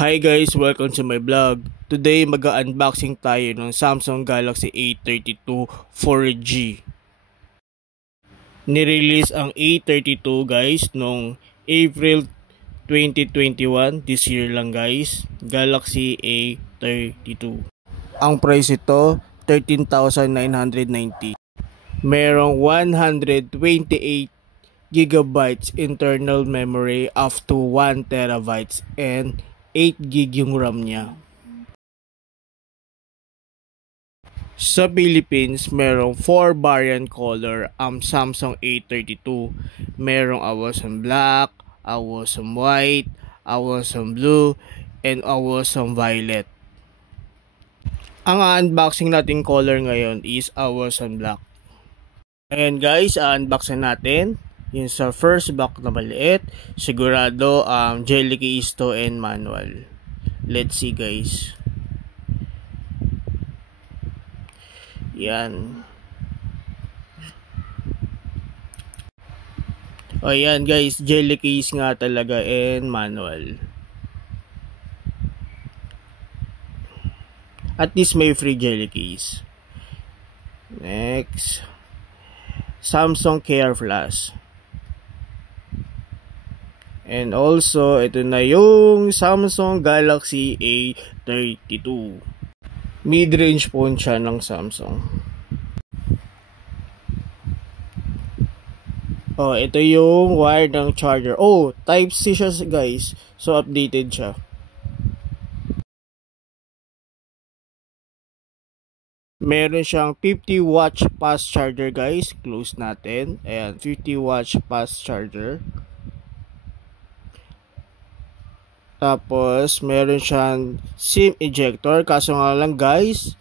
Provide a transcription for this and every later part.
Hi guys, welcome to my vlog. Today mag-unboxing tayo ng Samsung Galaxy A32 4G. Nirelease ang A32 guys noong April 2021, this year lang guys. Galaxy A32. Ang price ito 13,990. Merong 128 gigabytes internal memory up to 1 terabytes and 8 gig yung RAM niya. Sa Philippines, merong 4 variant color ang Samsung A32. Merong awesome black, awesome white, awesome blue, and awesome violet. Ang unboxing nating color ngayon is awesome black. Ayan guys, unboxing natin. Yung sa first box na maliit, sigurado jelly case to and manual. Let's see guys. Yan. O yan guys, jelly case nga talaga and manual. At least may free jelly case. Next, Samsung Care Flash. And also, ito na yung Samsung Galaxy A32. Mid-range phone siya ng Samsung. Oh, ito yung wire ng charger. Oh, Type-C siya guys. So, updated siya. Meron siyang 50 watts fast charger guys. Close natin. Ayan, 50 watts fast charger. Tapos, meron siyang SIM ejector. Kaso nga lang guys,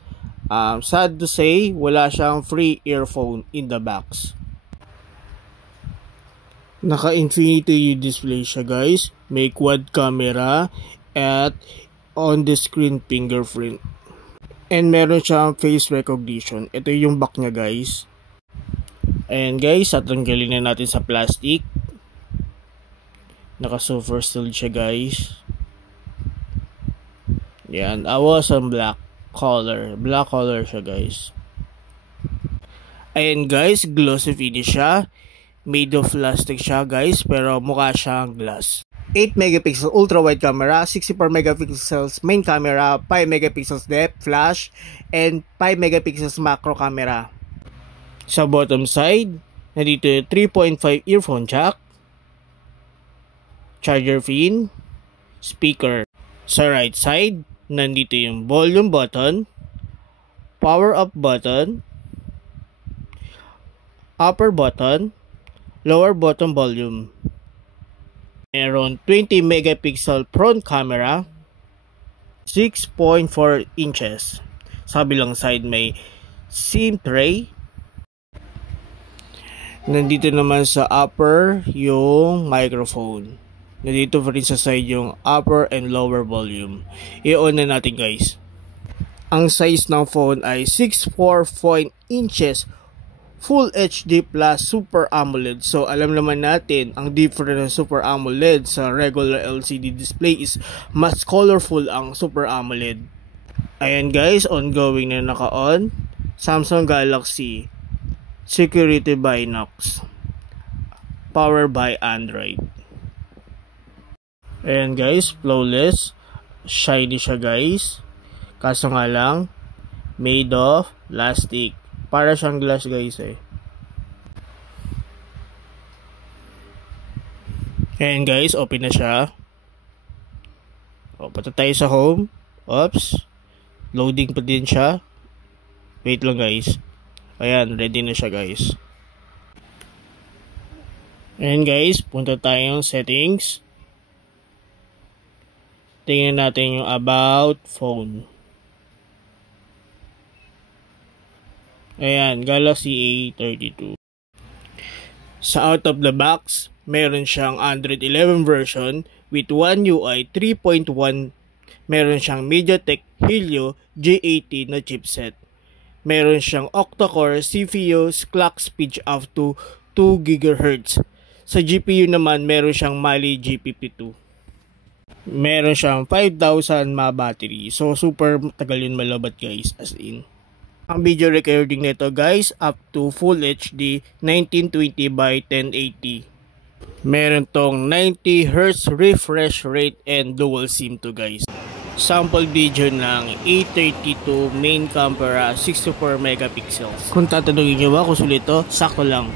sad to say, wala siyang free earphone in the box. Naka-infinity display siya guys. May quad camera at on the screen fingerprint. And meron siyang face recognition. Ito yung back niya guys. And guys, tatanggalin na natin sa plastic. Naka-super sealed siya guys. Yan, awesome black color. Black color siya guys. Ayan guys, glossy finish siya. Made of plastic siya guys, pero mukha siyang glass. 8 megapixel ultra wide camera, 64 megapixels main camera, 5 megapixels depth flash, and 5 megapixels macro camera. Sa bottom side, nandito 3.5 earphone jack, charger pin, speaker. Sa right side, nandito yung volume button, power up button, upper button, lower button volume. Meron 20 megapixel front camera, 6.4 inches. Sa bilang side may SIM tray. Nandito naman sa upper yung microphone. Nandito pa rin sa side yung upper and lower volume. I-on na natin guys. Ang size ng phone ay 6.4 inches Full HD Plus Super AMOLED. So alam naman natin ang difference ng Super AMOLED sa regular LCD display is mas colorful ang Super AMOLED. Ayan guys, ongoing na naka-on. Samsung Galaxy Security by Knox. Powered by Android. Ayan guys, flawless. Shiny siya guys. Kaso nga lang, made of plastic. Para siyang glass guys eh. Ayan guys, open na siya. O, punta tayo sa home. Oops. Loading pa din siya. Wait lang guys. Ayan, ready na siya guys. Ayan guys, punta tayong settings. Tingnan natin yung about phone. Ayan, Galaxy A32. Sa out of the box, meron siyang Android 11 version with One UI 3.1. Meron siyang MediaTek Helio G80 na chipset. Meron siyang octa-core CPU clock speed up to 2 GHz. Sa GPU naman, meron siyang Mali G52. Meron siyang 5,000 mAh battery. So super tagal yun malabat guys, as in. Ang video recording nito guys up to Full HD 1920 by 1080. Meron tong 90Hz refresh rate and dual SIM to guys. Sample video ng A32 main camera 64 megapixels. Kung tatanungin nyo ba kung sulit to, sakto lang.